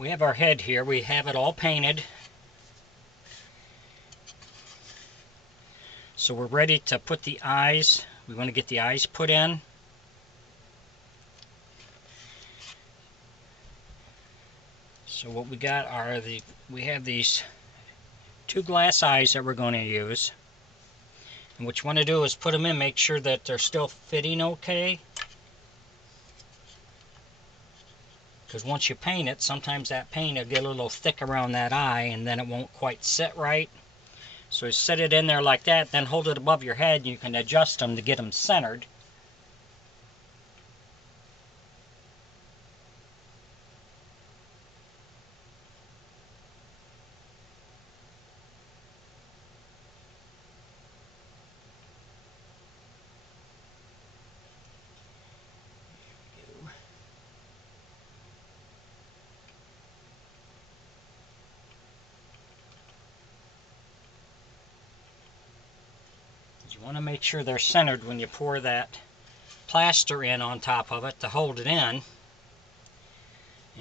we have our head here. We have it all painted. So we're ready to put the eyes. We want to get the eyes put in. So what we got are we have these two glass eyes that we're going to use. And what you want to do is put them in, make sure that they're still fitting okay. Because once you paint it, sometimes that paint will get a little thick around that eye and then it won't quite sit right. So you set it in there like that, then hold it above your head and you can adjust them to get them centered. You want to make sure they're centered when you pour that plaster in on top of it to hold it in.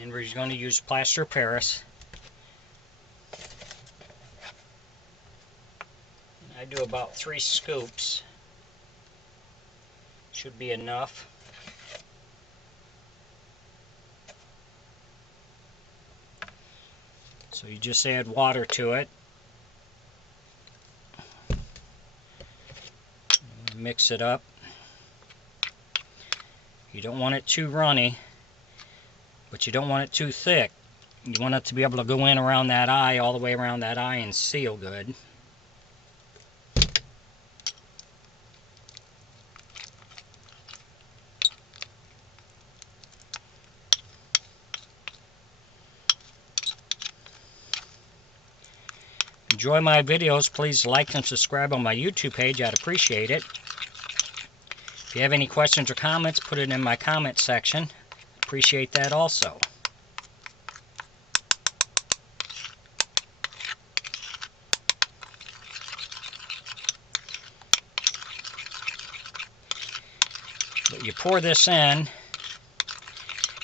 And we're going to use plaster of Paris. I do about 3 scoops. Should be enough. So you just add water to it. Mix it up. You don't want it too runny, but you don't want it too thick. You want it to be able to go in around that eye, all the way around that eye, and seal good. Enjoy my videos. Please like and subscribe on my YouTube page. I'd appreciate it. If you have any questions or comments, put it in my comment section. Appreciate that also. But you pour this in,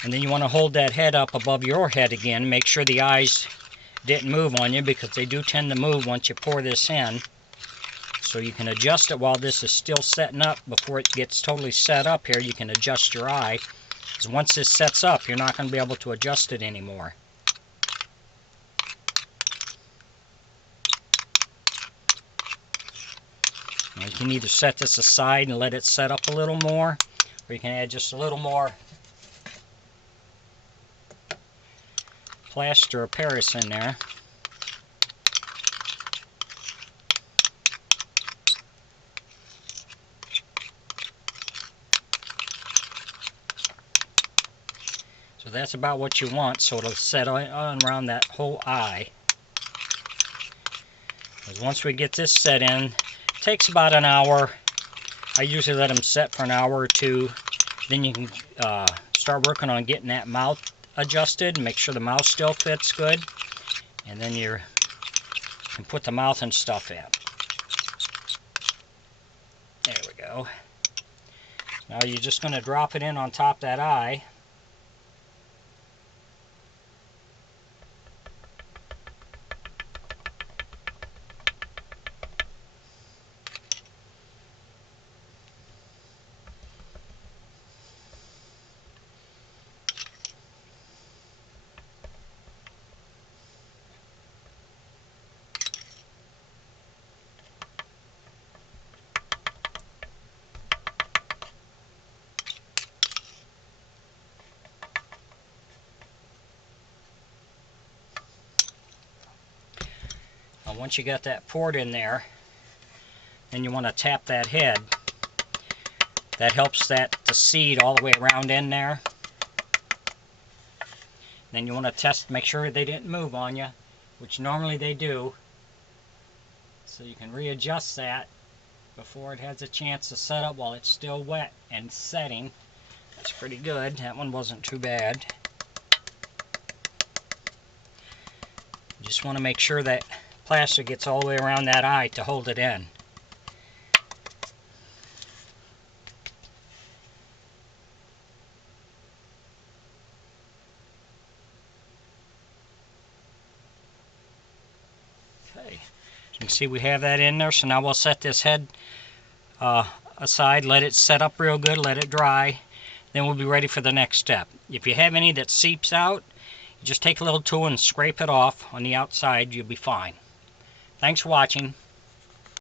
and then you want to hold that head up above your head again. Make sure the eyes didn't move on you, because they do tend to move once you pour this in. So you can adjust it while this is still setting up. Before it gets totally set up here, you can adjust your eye. Because once this sets up, you're not going to be able to adjust it anymore. Now you can either set this aside and let it set up a little more, or you can add just a little more plaster of Paris in there. So that's about what you want, so it'll set on around that whole eye. Because once we get this set in, it takes about an hour. I usually let them set for an hour or two. Then you can start working on getting that mouth adjusted and make sure the mouth still fits good. And then you can put the mouth and stuff in. There we go. Now you're just going to drop it in on top of that eye. Once you got that poured in there, then you want to tap that head. That helps that to seed all the way around in there. Then you want to test, make sure they didn't move on you, which normally they do. So you can readjust that before it has a chance to set up while it's still wet and setting. That's pretty good. That one wasn't too bad. You just want to make sure that plaster gets all the way around that eye to hold it in. Okay. You can see we have that in there, so now we'll set this head aside, let it set up real good, let it dry, then we'll be ready for the next step. If you have any that seeps out, you just take a little tool and scrape it off on the outside, you'll be fine. Thanks for watching.